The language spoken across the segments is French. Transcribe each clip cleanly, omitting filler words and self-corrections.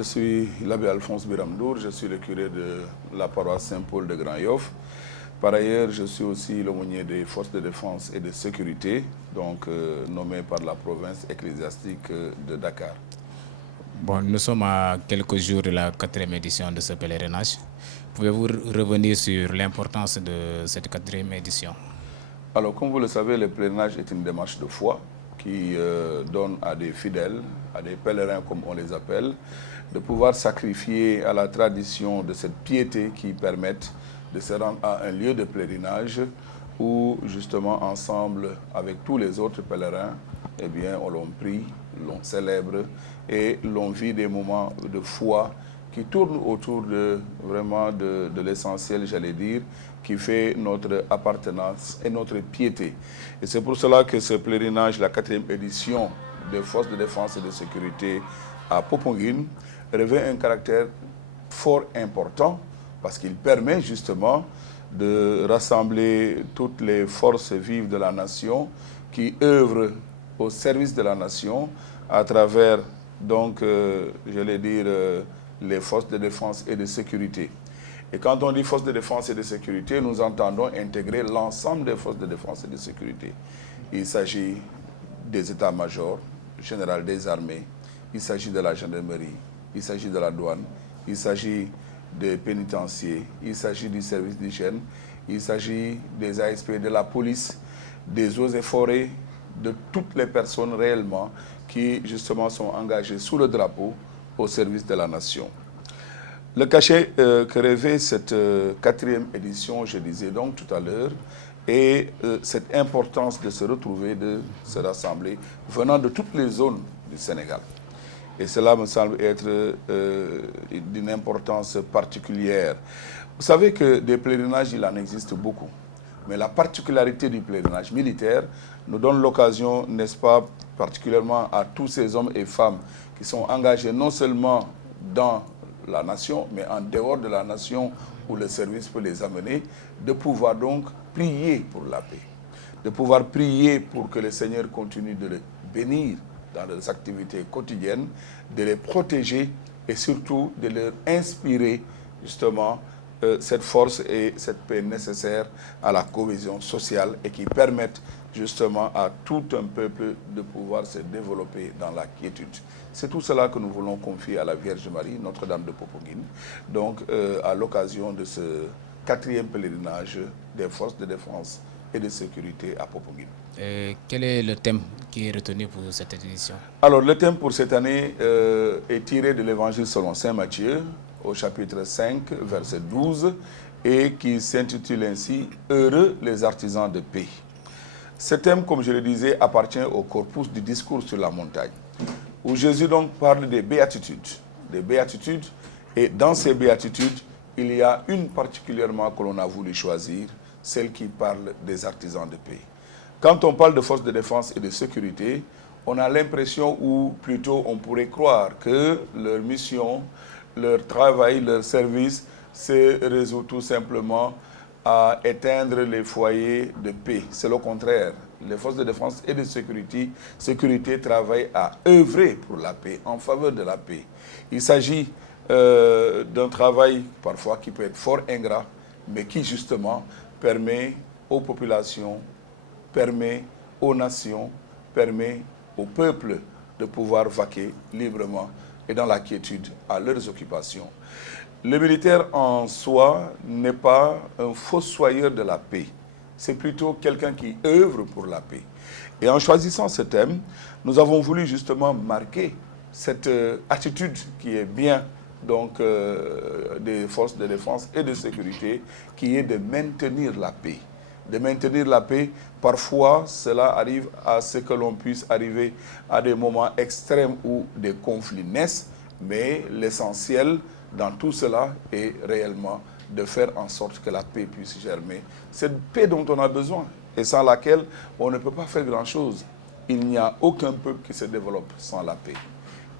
je suis l'abbé Alphonse Biramdour, je suis le curé de la paroisse Saint-Paul de Grand-Yoff. Par ailleurs, je suis aussi l'aumônier des forces de défense et de sécurité, donc nommé par la province ecclésiastique de Dakar. Bon, nous sommes à quelques jours de la 4e édition de ce pèlerinage. Pouvez-vous revenir sur l'importance de cette 4e édition? Alors, comme vous le savez, le pèlerinage est une démarche de foi qui donne à des fidèles, à des pèlerins comme on les appelle, de pouvoir sacrifier à la tradition de cette piété qui permette de se rendre à un lieu de pèlerinage où justement ensemble avec tous les autres pèlerins, eh bien, on l'on prie, l'on célèbre et l'on vit des moments de foi qui tournent autour vraiment de l'essentiel, j'allais dire, qui fait notre appartenance et notre piété. Et c'est pour cela que ce pèlerinage, la 4e édition des forces de défense et de sécurité à Popenguine, revêt un caractère fort important parce qu'il permet justement de rassembler toutes les forces vives de la nation qui œuvrent au service de la nation à travers, donc, j'allais dire, les forces de défense et de sécurité. Et quand on dit forces de défense et de sécurité, nous entendons intégrer l'ensemble des forces de défense et de sécurité. Il s'agit des états-majors, général des armées, il s'agit de la gendarmerie, il s'agit de la douane, il s'agit des pénitenciers, il s'agit du service d'hygiène, il s'agit des ASP, de la police, des eaux et forêts, de toutes les personnes réellement qui justement sont engagées sous le drapeau au service de la nation. Le cachet que revêt cette 4e édition, je disais donc tout à l'heure, et cette importance de se retrouver, de se rassembler, venant de toutes les zones du Sénégal. Et cela me semble être d'une importance particulière. Vous savez que des pèlerinages, il en existe beaucoup. Mais la particularité du pèlerinage militaire nous donne l'occasion, n'est-ce pas, particulièrement à tous ces hommes et femmes qui sont engagés non seulement dans la nation, mais en dehors de la nation où le service peut les amener, de pouvoir donc prier pour la paix, de pouvoir prier pour que le Seigneur continue de les bénir dans leurs activités quotidiennes, de les protéger et surtout de leur inspirer justement cette force et cette paix nécessaire à la cohésion sociale et qui permettent justement à tout un peuple de pouvoir se développer dans la quiétude. C'est tout cela que nous voulons confier à la Vierge Marie, Notre-Dame de Popenguine, donc à l'occasion de ce 4e pèlerinage des forces de défense et de sécurité à Popenguine. Quel est le thème qui est retenu pour cette édition? Alors, le thème pour cette année est tiré de l'Évangile selon saint Matthieu, au chapitre 5, verset 12, et qui s'intitule ainsi « Heureux les artisans de paix ». Ce thème, comme je le disais, appartient au corpus du discours sur la montagne, où Jésus donc parle des béatitudes. Et dans ces béatitudes, il y a une particulièrement que l'on a voulu choisir, celle qui parle des artisans de paix. Quand on parle de forces de défense et de sécurité, on a l'impression, ou plutôt on pourrait croire, que leur mission, leur travail, leur service se résout tout simplement à éteindre les foyers de paix. C'est le contraire. Les forces de défense et de sécurité travaillent à œuvrer pour la paix, en faveur de la paix. Il s'agit d'un travail parfois qui peut être fort ingrat, mais qui justement permet aux populations, permet aux nations, permet au peuple de pouvoir vaquer librement et dans la quiétude à leurs occupations. Le militaire en soi n'est pas un fossoyeur de la paix, c'est plutôt quelqu'un qui œuvre pour la paix. Et en choisissant ce thème, nous avons voulu justement marquer cette attitude qui est bien donc, des forces de défense et de sécurité, qui est de maintenir la paix. De maintenir la paix, parfois cela arrive à ce que l'on puisse arriver à des moments extrêmes où des conflits naissent, mais l'essentiel dans tout cela est réellement de faire en sorte que la paix puisse germer. Cette paix dont on a besoin et sans laquelle on ne peut pas faire grand-chose. Il n'y a aucun peuple qui se développe sans la paix.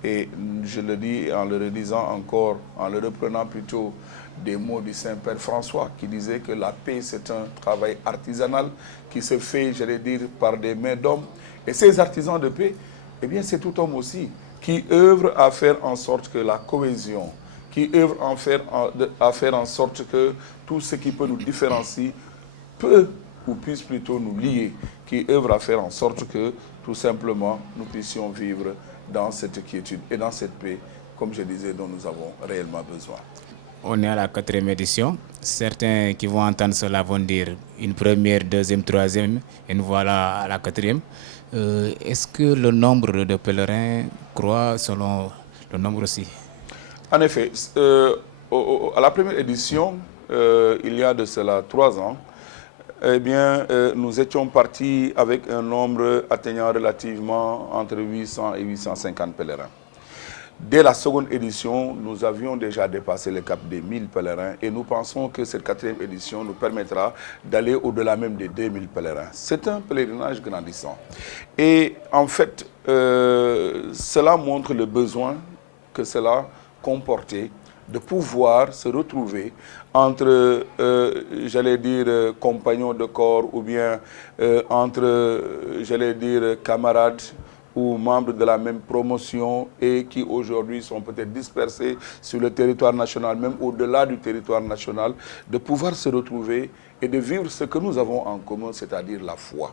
Et je le dis en le redisant encore, en le reprenant plutôt des mots du Saint-Père François qui disait que la paix c'est un travail artisanal qui se fait, j'allais dire, par des mains d'hommes. Et ces artisans de paix, eh bien c'est tout homme aussi. qui œuvrent à faire en sorte que la cohésion, qui œuvrent à faire en sorte que tout ce qui peut nous différencier peut ou puisse plutôt nous lier, qui œuvrent à faire en sorte que tout simplement nous puissions vivre dans cette quiétude et dans cette paix, comme je disais, dont nous avons réellement besoin. On est à la 4e édition. Certains qui vont entendre cela vont dire une première, deuxième, troisième, et nous voilà à la 4e. Est-ce que le nombre de pèlerins croît selon le nombre aussi? En effet, à la première édition, il y a de cela 3 ans, eh bien, nous étions partis avec un nombre atteignant relativement entre 800 et 850 pèlerins. Dès la seconde édition, nous avions déjà dépassé le cap des 1000 pèlerins et nous pensons que cette 4e édition nous permettra d'aller au-delà même des 2000 pèlerins. C'est un pèlerinage grandissant. Et en fait, cela montre le besoin que cela comportait de pouvoir se retrouver entre, j'allais dire, compagnons de corps ou bien entre, j'allais dire, camarades ou membres de la même promotion et qui aujourd'hui sont peut-être dispersés sur le territoire national, même au-delà du territoire national, de pouvoir se retrouver et de vivre ce que nous avons en commun, c'est-à-dire la foi.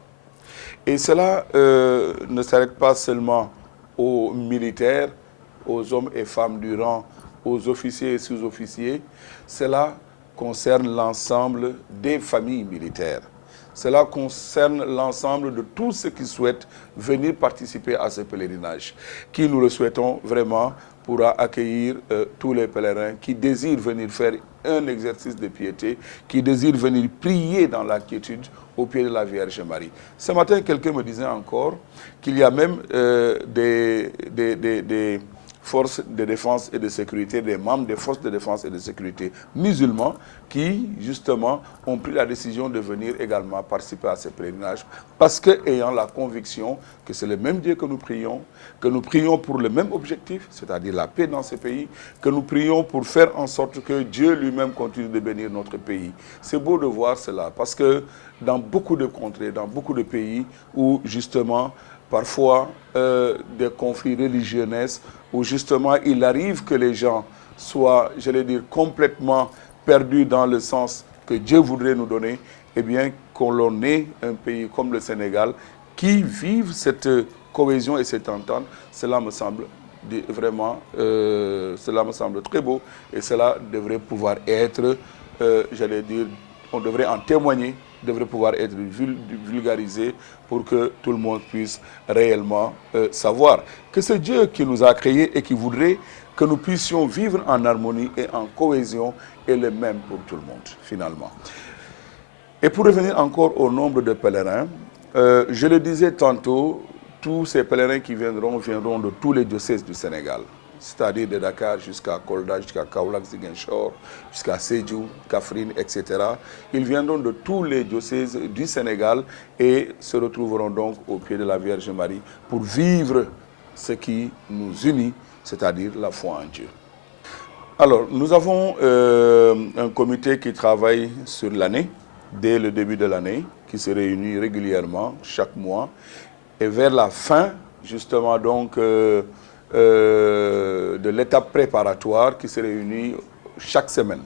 Et cela ne s'arrête pas seulement aux militaires, aux hommes et femmes du rang, aux officiers et sous-officiers, cela concerne l'ensemble des familles militaires. Cela concerne l'ensemble de tous ceux qui souhaitent venir participer à ce pèlerinage, qui, nous le souhaitons vraiment, pourra accueillir tous les pèlerins qui désirent venir faire un exercice de piété, qui désirent venir prier dans la quiétude au pied de la Vierge Marie. Ce matin, quelqu'un me disait encore qu'il y a même des forces de défense et de sécurité, des membres des forces de défense et de sécurité musulmans qui, justement, ont pris la décision de venir également participer à ce pèlerinage parce qu'ayant la conviction que c'est le même Dieu que nous prions pour le même objectif, c'est-à-dire la paix dans ce pays, que nous prions pour faire en sorte que Dieu lui-même continue de bénir notre pays. C'est beau de voir cela parce que dans beaucoup de contrées, dans beaucoup de pays où, justement, parfois, des conflits religieux naissent, où justement il arrive que les gens soient, j'allais dire, complètement perdus dans le sens que Dieu voudrait nous donner, eh bien qu'on ait un pays comme le Sénégal qui vive cette cohésion et cette entente, cela me semble vraiment, cela me semble très beau et cela devrait pouvoir être, j'allais dire, on devrait en témoigner, devrait pouvoir être vulgarisé pour que tout le monde puisse réellement savoir que c'est Dieu qui nous a créés et qui voudrait que nous puissions vivre en harmonie et en cohésion et le même pour tout le monde, finalement. Et pour revenir encore au nombre de pèlerins, je le disais tantôt, tous ces pèlerins qui viendront de tous les diocèses du Sénégal, c'est-à-dire de Dakar jusqu'à Kolda, jusqu'à Kaolack, Ziguinchor, jusqu'à Sédhiou, Kaffrine, etc. Ils viendront de tous les diocèses du Sénégal et se retrouveront donc au pied de la Vierge Marie pour vivre ce qui nous unit, c'est-à-dire la foi en Dieu. Alors, nous avons un comité qui travaille sur l'année, dès le début de l'année, qui se réunit régulièrement, chaque mois, et vers la fin, justement, donc, de l'étape préparatoire qui se réunit chaque semaine.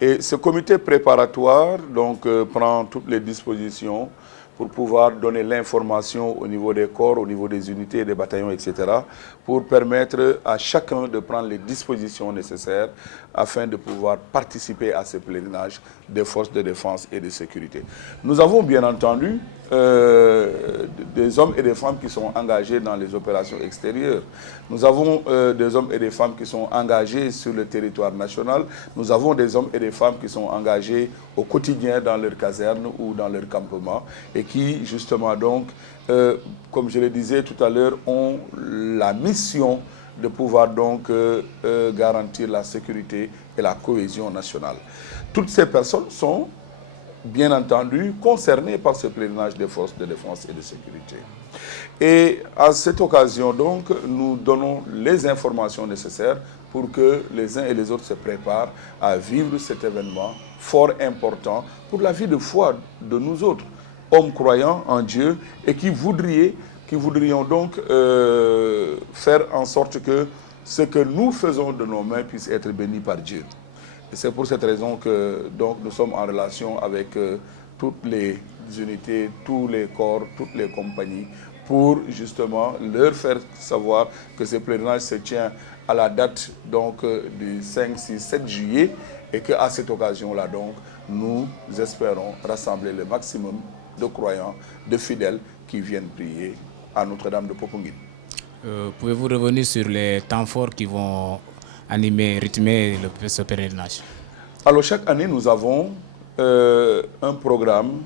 Et ce comité préparatoire donc, prend toutes les dispositions pour pouvoir donner l'information au niveau des corps, au niveau des unités, des bataillons, etc., pour permettre à chacun de prendre les dispositions nécessaires afin de pouvoir participer à ce pèlerinage des forces de défense et de sécurité. Nous avons bien entendu des hommes et des femmes qui sont engagés dans les opérations extérieures. Nous avons des hommes et des femmes qui sont engagés sur le territoire national. Nous avons des hommes et des femmes qui sont engagés au quotidien dans leur caserne ou dans leur campement et qui, justement, donc, comme je le disais tout à l'heure, ont la mission de pouvoir donc garantir la sécurité et la cohésion nationale. Toutes ces personnes sont bien entendu concernés par ce pèlerinage des forces de défense et de sécurité. Et à cette occasion, donc, nous donnons les informations nécessaires pour que les uns et les autres se préparent à vivre cet événement fort important pour la vie de foi de nous autres, hommes croyants en Dieu et qui voudriez qui voudrions donc faire en sorte que ce que nous faisons de nos mains puisse être béni par Dieu. Et c'est pour cette raison que donc, nous sommes en relation avec toutes les unités, tous les corps, toutes les compagnies, pour justement leur faire savoir que ce pèlerinage se tient à la date donc, du 5, 6, 7 juillet et qu'à cette occasion-là, donc, nous espérons rassembler le maximum de croyants, de fidèles qui viennent prier à Notre-Dame de Popenguine. Pouvez-vous revenir sur les temps forts qui vont animer, rythmer ce pèlerinage? Alors chaque année, nous avons un programme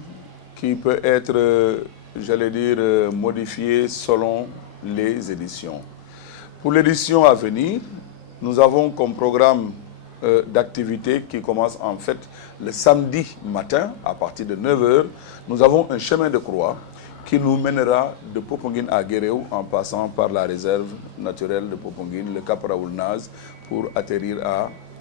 qui peut être, j'allais dire, modifié selon les éditions. Pour l'édition à venir, nous avons comme programme d'activité qui commence en fait le samedi matin à partir de 9 h. Nous avons un chemin de croix qui nous mènera de Popenguine à Guéréo en passant par la réserve naturelle de Popenguine, le Cap Raoul Naz, pour atterrir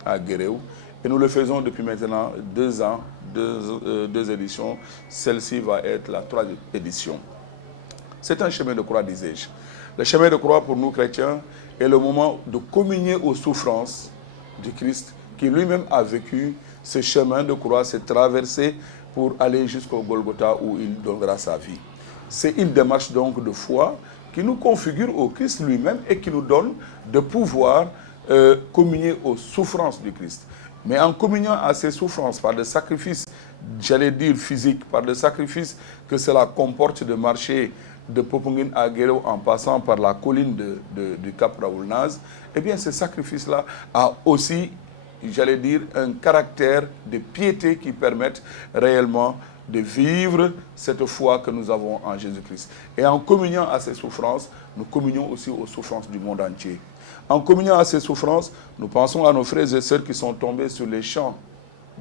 à Guéréo. Et nous le faisons depuis maintenant 2 ans, deux éditions. Celle-ci va être la 3e édition. C'est un chemin de croix, disais-je. Le chemin de croix pour nous chrétiens est le moment de communier aux souffrances du Christ qui lui-même a vécu ce chemin de croix, cette traversée pour aller jusqu'au Golgotha où il donnera sa vie. C'est une démarche donc de foi qui nous configure au Christ lui-même et qui nous donne de pouvoir communier aux souffrances du Christ. Mais en communiant à ces souffrances par des sacrifices, j'allais dire physiques, par des sacrifices que cela comporte de marcher de Popenguine à Guéréo en passant par la colline du Cap Raoul Naz, eh bien ce sacrifice-là a aussi, j'allais dire, un caractère de piété qui permette réellement de vivre cette foi que nous avons en Jésus-Christ. Et en communiant à ces souffrances, nous communions aussi aux souffrances du monde entier. En communiant à ces souffrances, nous pensons à nos frères et sœurs qui sont tombés sur les champs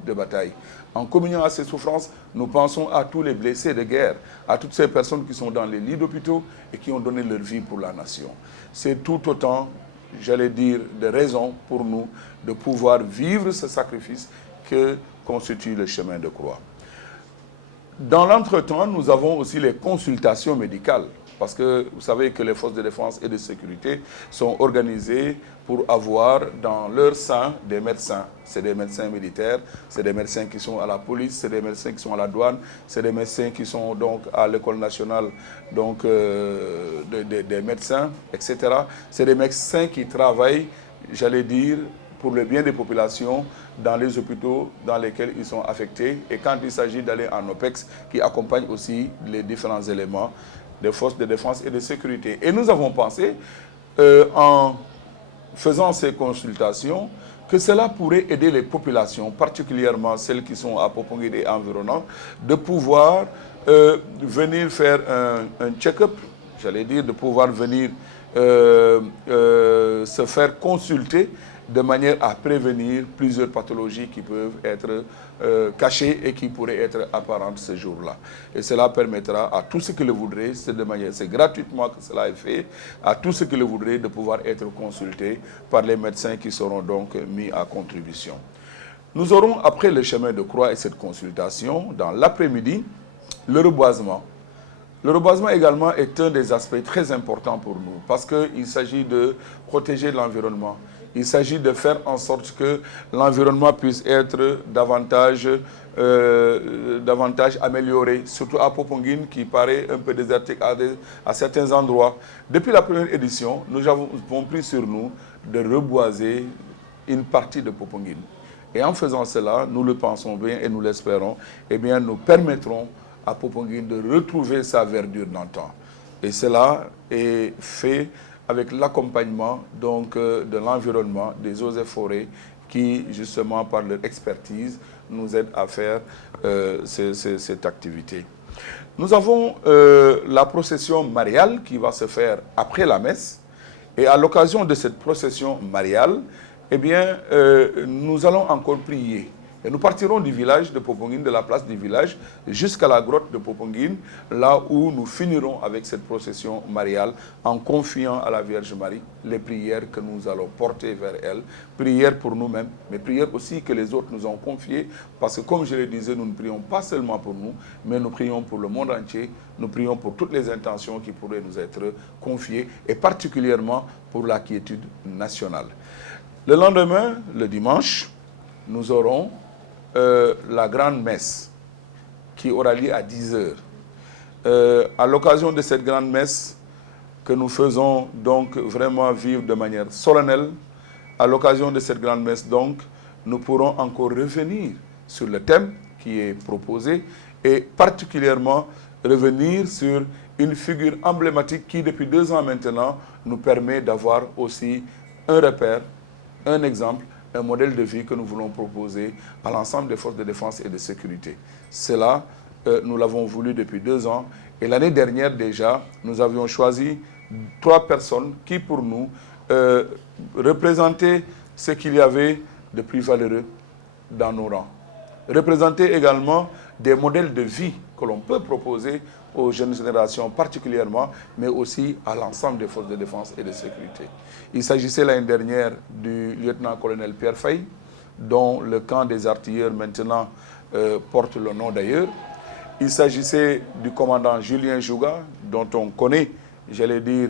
de bataille. En communiant à ces souffrances, nous pensons à tous les blessés de guerre, à toutes ces personnes qui sont dans les lits d'hôpitaux et qui ont donné leur vie pour la nation. C'est tout autant, j'allais dire, de raisons pour nous de pouvoir vivre ce sacrifice que constitue le chemin de croix. Dans l'entretemps, nous avons aussi les consultations médicales. Parce que vous savez que les forces de défense et de sécurité sont organisées pour avoir dans leur sein des médecins. C'est des médecins militaires, c'est des médecins qui sont à la police, c'est des médecins qui sont à la douane, c'est des médecins qui sont donc à l'école nationale donc, des médecins, etc. C'est des médecins qui travaillent, j'allais dire, pour le bien des populations dans les hôpitaux dans lesquels ils sont affectés. Et quand il s'agit d'aller en OPEX, qui accompagne aussi les différents éléments des forces de défense et de sécurité. Et nous avons pensé, en faisant ces consultations, que cela pourrait aider les populations, particulièrement celles qui sont à Popenguine et environnant, de pouvoir venir faire un check-up, j'allais dire, de pouvoir venir se faire consulter de manière à prévenir plusieurs pathologies qui peuvent être cachées et qui pourraient être apparentes ce jour-là. Et cela permettra à tous ceux qui le voudraient, c'est gratuitement que cela est fait, à tous ceux qui le voudraient de pouvoir être consultés par les médecins qui seront donc mis à contribution. Nous aurons, après le chemin de croix et cette consultation, dans l'après-midi, le reboisement. Le reboisement également est un des aspects très importants pour nous parce qu'il s'agit de protéger l'environnement. Il s'agit de faire en sorte que l'environnement puisse être davantage amélioré, surtout à Popenguine qui paraît un peu désertique à certains endroits. Depuis la première édition, nous avons pris sur nous de reboiser une partie de Popenguine. Et en faisant cela, nous le pensons bien et nous l'espérons, eh bien nous permettrons à Popenguine de retrouver sa verdure d'antan. Et cela est fait avec l'accompagnement donc de l'environnement, des eaux et forêts qui, justement, par leur expertise, nous aident à faire cette activité. Nous avons la procession mariale qui va se faire après la messe. Et à l'occasion de cette procession mariale, eh bien, nous allons encore prier. Et nous partirons du village de Popenguine, de la place du village, jusqu'à la grotte de Popenguine, là où nous finirons avec cette procession mariale en confiant à la Vierge Marie les prières que nous allons porter vers elle, prières pour nous-mêmes, mais prières aussi que les autres nous ont confiées, parce que comme je le disais, nous ne prions pas seulement pour nous, mais nous prions pour le monde entier, nous prions pour toutes les intentions qui pourraient nous être confiées, et particulièrement pour la quiétude nationale. Le lendemain, le dimanche, nous aurons la grande messe qui aura lieu à 10 heures. À l'occasion de cette grande messe que nous faisons donc vraiment vivre de manière solennelle, à l'occasion de cette grande messe donc, nous pourrons encore revenir sur le thème qui est proposé et particulièrement revenir sur une figure emblématique qui depuis 2 ans maintenant nous permet d'avoir aussi un repère, un exemple, un modèle de vie que nous voulons proposer à l'ensemble des forces de défense et de sécurité. Cela, nous l'avons voulu depuis 2 ans. Et l'année dernière déjà, nous avions choisi 3 personnes qui, pour nous, représentaient ce qu'il y avait de plus valeureux dans nos rangs. Représentaient également des modèles de vie que l'on peut proposer aux jeunes générations particulièrement, mais aussi à l'ensemble des forces de défense et de sécurité. Il s'agissait l'année dernière du lieutenant-colonel Pierre Faye, dont le camp des artilleurs maintenant porte le nom d'ailleurs. Il s'agissait du commandant Julien Jouga, dont on connaît, j'allais dire,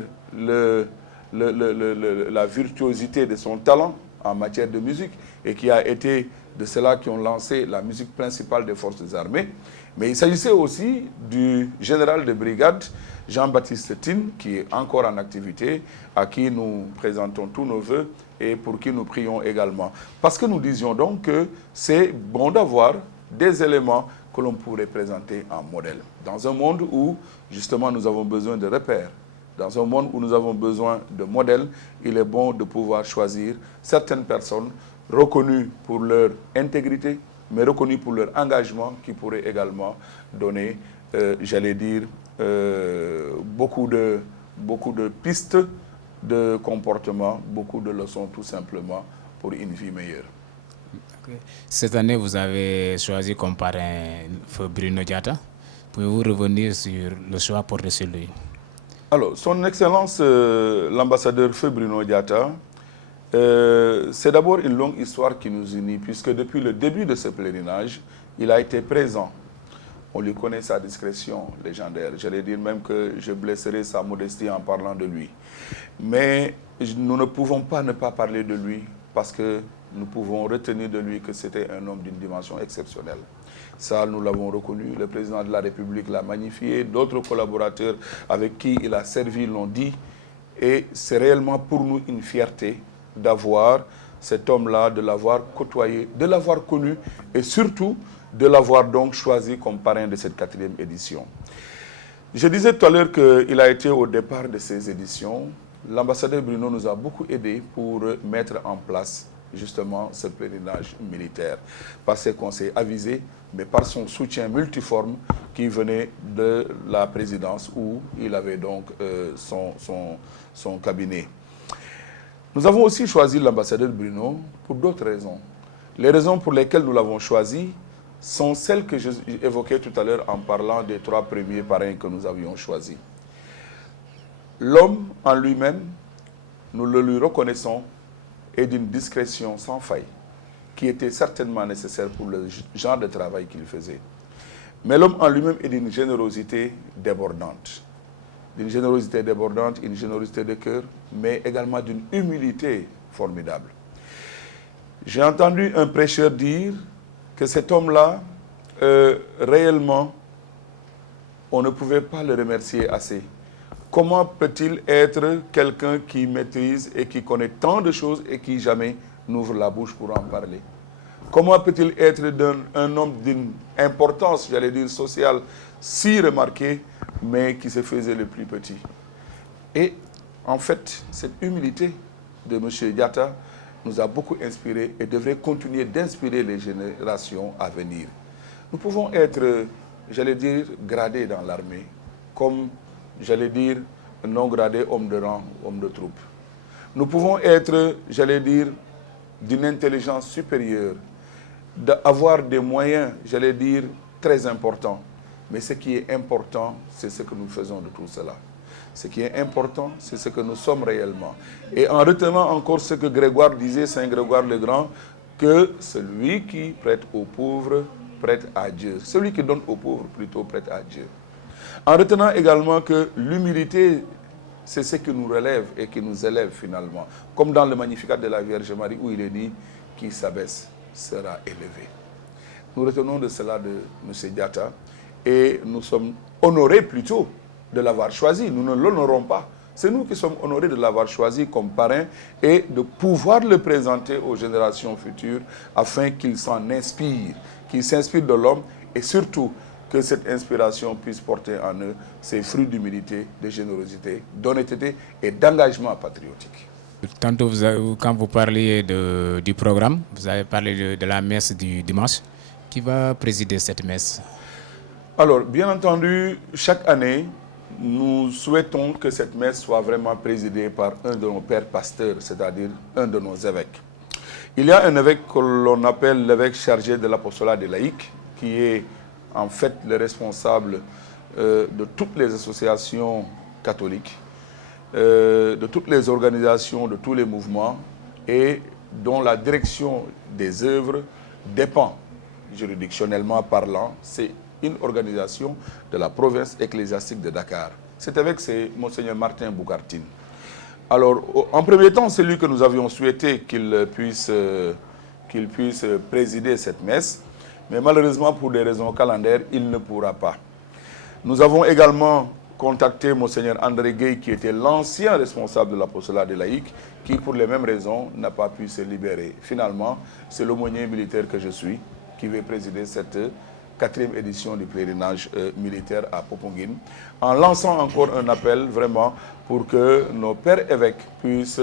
la virtuosité de son talent en matière de musique et qui a été de ceux-là qui ont lancé la musique principale des forces armées. Mais il s'agissait aussi du général de brigade Jean-Baptiste Tine, qui est encore en activité, à qui nous présentons tous nos voeux et pour qui nous prions également. Parce que nous disions donc que c'est bon d'avoir des éléments que l'on pourrait présenter en modèle. Dans un monde où, justement, nous avons besoin de repères, dans un monde où nous avons besoin de modèles, il est bon de pouvoir choisir certaines personnes reconnues pour leur intégrité, mais reconnues pour leur engagement, qui pourraient également donner, j'allais dire, beaucoup de pistes de comportement, beaucoup de leçons tout simplement pour une vie meilleure. Okay. Cette année, vous avez choisi comme parrain Feu Bruno Diatta. Pouvez-vous revenir sur le choix porté sur lui? Alors, son Excellence, l'ambassadeur Feu Bruno Diatta, c'est d'abord une longue histoire qui nous unit, puisque depuis le début de ce pèlerinage, il a été présent. On lui connaît sa discrétion légendaire. J'allais dire même que je blesserai sa modestie en parlant de lui. Mais nous ne pouvons pas ne pas parler de lui, parce que nous pouvons retenir de lui que c'était un homme d'une dimension exceptionnelle. Ça, nous l'avons reconnu, le président de la République l'a magnifié, d'autres collaborateurs avec qui il a servi l'ont dit. Et c'est réellement pour nous une fierté d'avoir cet homme-là, de l'avoir côtoyé, de l'avoir connu et surtout de l'avoir donc choisi comme parrain de cette 4e édition. Je disais tout à l'heure qu'il a été au départ de ces éditions. L'ambassadeur Bruno nous a beaucoup aidés pour mettre en place justement ce pèlerinage militaire, par ses conseils avisés, mais par son soutien multiforme qui venait de la présidence où il avait donc son cabinet. Nous avons aussi choisi l'ambassadeur Bruno pour d'autres raisons. Les raisons pour lesquelles nous l'avons choisi sont celles que j'évoquais tout à l'heure en parlant des 3 premiers parrains que nous avions choisis. L'homme en lui-même, nous le lui reconnaissons, est d'une discrétion sans faille, qui était certainement nécessaire pour le genre de travail qu'il faisait. Mais l'homme en lui-même est d'une générosité débordante. D'une générosité débordante, une générosité de cœur, mais également d'une humilité formidable. J'ai entendu un prêcheur dire que cet homme-là, réellement, on ne pouvait pas le remercier assez. Comment peut-il être quelqu'un qui maîtrise et qui connaît tant de choses et qui jamais n'ouvre la bouche pour en parler? Comment peut-il être un homme d'une importance, j'allais dire sociale, si remarqué, mais qui se faisait le plus petit? Et en fait, cette humilité de M. Diatta nous a beaucoup inspiré et devrait continuer d'inspirer les générations à venir. Nous pouvons être, j'allais dire, gradés dans l'armée, comme, j'allais dire, non gradés, hommes de rang, hommes de troupe. Nous pouvons être, j'allais dire, d'une intelligence supérieure, d'avoir des moyens, j'allais dire, très importants. Mais ce qui est important, c'est ce que nous faisons de tout cela. Ce qui est important, c'est ce que nous sommes réellement. Et en retenant encore ce que Grégoire disait, Saint Grégoire le Grand, que celui qui prête aux pauvres, prête à Dieu. Celui qui donne aux pauvres, plutôt prête à Dieu. En retenant également que l'humilité, c'est ce qui nous relève et qui nous élève finalement. Comme dans le Magnificat de la Vierge Marie, où il est dit, qui s'abaisse sera élevé. Nous retenons de cela de M. Diatta et nous sommes honorés plutôt de l'avoir choisi. Nous ne l'honorons pas. C'est nous qui sommes honorés de l'avoir choisi comme parrain et de pouvoir le présenter aux générations futures afin qu'il s'en inspire, qu'il s'inspire de l'homme et surtout que cette inspiration puisse porter en eux ses fruits d'humilité, de générosité, d'honnêteté et d'engagement patriotique. Tantôt, quand vous parliez du programme, vous avez parlé de la messe du dimanche. Qui va présider cette messe? Alors, bien entendu, chaque année, nous souhaitons que cette messe soit vraiment présidée par un de nos pères pasteurs, c'est-à-dire un de nos évêques. Il y a un évêque que l'on appelle l'évêque chargé de l'apostolat des laïcs, qui est en fait le responsable de toutes les associations catholiques, de toutes les organisations, de tous les mouvements, et dont la direction des œuvres dépend, juridictionnellement parlant. C'est une organisation de la province ecclésiastique de Dakar. Cet évêque, c'est Monseigneur Martin Boukartine. Alors, en premier temps, c'est lui que nous avions souhaité qu'il puisse présider cette messe, mais malheureusement, pour des raisons calendaires, il ne pourra pas. Nous avons également contacté Monseigneur André Gueye, qui était l'ancien responsable de l'apostolat des laïcs, qui, pour les mêmes raisons, n'a pas pu se libérer. Finalement, c'est l'aumônier militaire que je suis qui va présider cette 4e édition du pèlerinage militaire à Popenguine, en lançant encore un appel vraiment pour que nos pères évêques puissent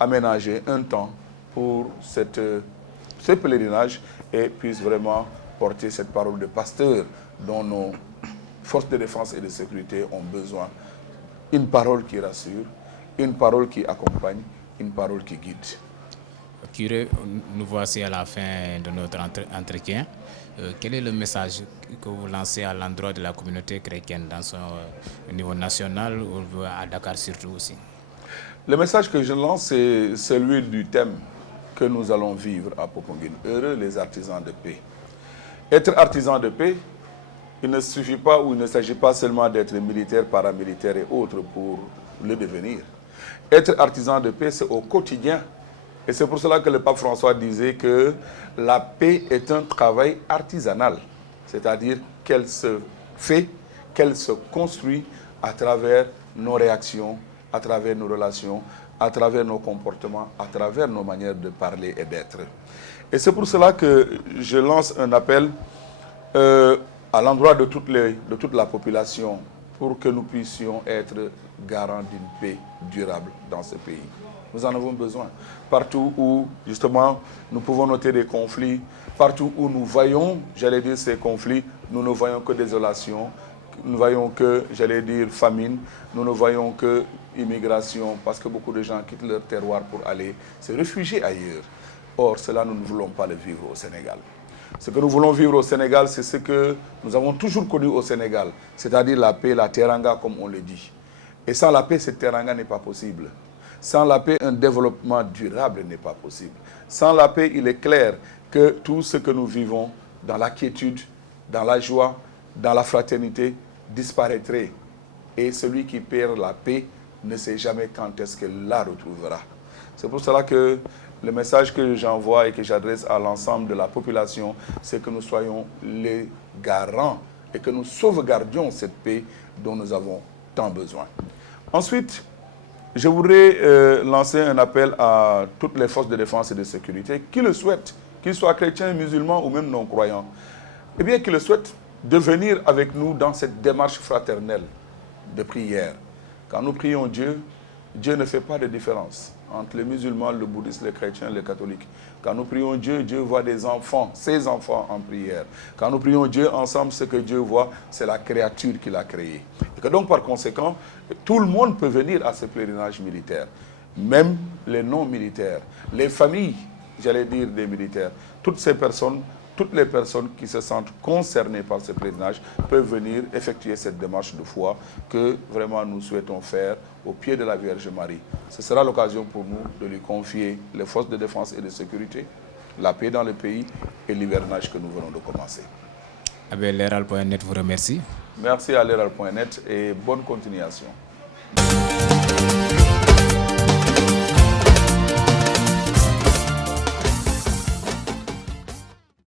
aménager un temps pour ce pèlerinage et puissent vraiment porter cette parole de pasteur dont nos forces de défense et de sécurité ont besoin. Une parole qui rassure, une parole qui accompagne, une parole qui guide. Curé, nous voici à la fin de notre entretien. Quel est le message que vous lancez à l'endroit de la communauté chrétienne dans son niveau national ou à Dakar surtout aussi? Le message que je lance, c'est celui du thème que nous allons vivre à Popenguine. Heureux les artisans de paix. Être artisan de paix, il ne suffit pas ou il ne s'agit pas seulement d'être militaire, paramilitaire et autres pour le devenir. Être artisan de paix, c'est au quotidien. Et c'est pour cela que le pape François disait que la paix est un travail artisanal. C'est-à-dire qu'elle se fait, qu'elle se construit à travers nos réactions, à travers nos relations, à travers nos comportements, à travers nos manières de parler et d'être. Et c'est pour cela que je lance un appel à l'endroit de toute la population pour que nous puissions être garants d'une paix durable dans ce pays. Nous en avons besoin. Partout où, justement, nous pouvons noter des conflits, partout où nous voyons, j'allais dire, ces conflits, nous ne voyons que désolation, nous ne voyons que, j'allais dire, famine, nous ne voyons que immigration, parce que beaucoup de gens quittent leur terroir pour aller se réfugier ailleurs. Or, cela, nous ne voulons pas le vivre au Sénégal. Ce que nous voulons vivre au Sénégal, c'est ce que nous avons toujours connu au Sénégal, c'est-à-dire la paix, la teranga, comme on le dit. Et sans la paix, cette teranga n'est pas possible. Sans la paix, un développement durable n'est pas possible. Sans la paix, il est clair que tout ce que nous vivons dans la quiétude, dans la joie, dans la fraternité, disparaîtrait. Et celui qui perd la paix ne sait jamais quand est-ce qu'il la retrouvera. C'est pour cela que le message que j'envoie et que j'adresse à l'ensemble de la population, c'est que nous soyons les garants et que nous sauvegardions cette paix dont nous avons tant besoin. Ensuite, je voudrais lancer un appel à toutes les forces de défense et de sécurité qui le souhaitent, qu'ils soient chrétiens, musulmans ou même non-croyants, eh bien, qui le souhaitent, de venir avec nous dans cette démarche fraternelle de prière. Quand nous prions Dieu, Dieu ne fait pas de différence entre les musulmans, le bouddhiste, les chrétiens, les catholiques. Quand nous prions Dieu, Dieu voit des enfants, ses enfants en prière. Quand nous prions Dieu ensemble, ce que Dieu voit, c'est la créature qu'il a créée. Et que donc, par conséquent, tout le monde peut venir à ce pèlerinage militaire. Même les non-militaires, les familles, j'allais dire des militaires. Toutes ces personnes, toutes les personnes qui se sentent concernées par ce pèlerinage peuvent venir effectuer cette démarche de foi que vraiment nous souhaitons faire au pied de la Vierge Marie. Ce sera l'occasion pour nous de lui confier les forces de défense et de sécurité, la paix dans le pays et l'hivernage que nous venons de commencer. Leral.net vous remercie. Merci à Leral.net et bonne continuation.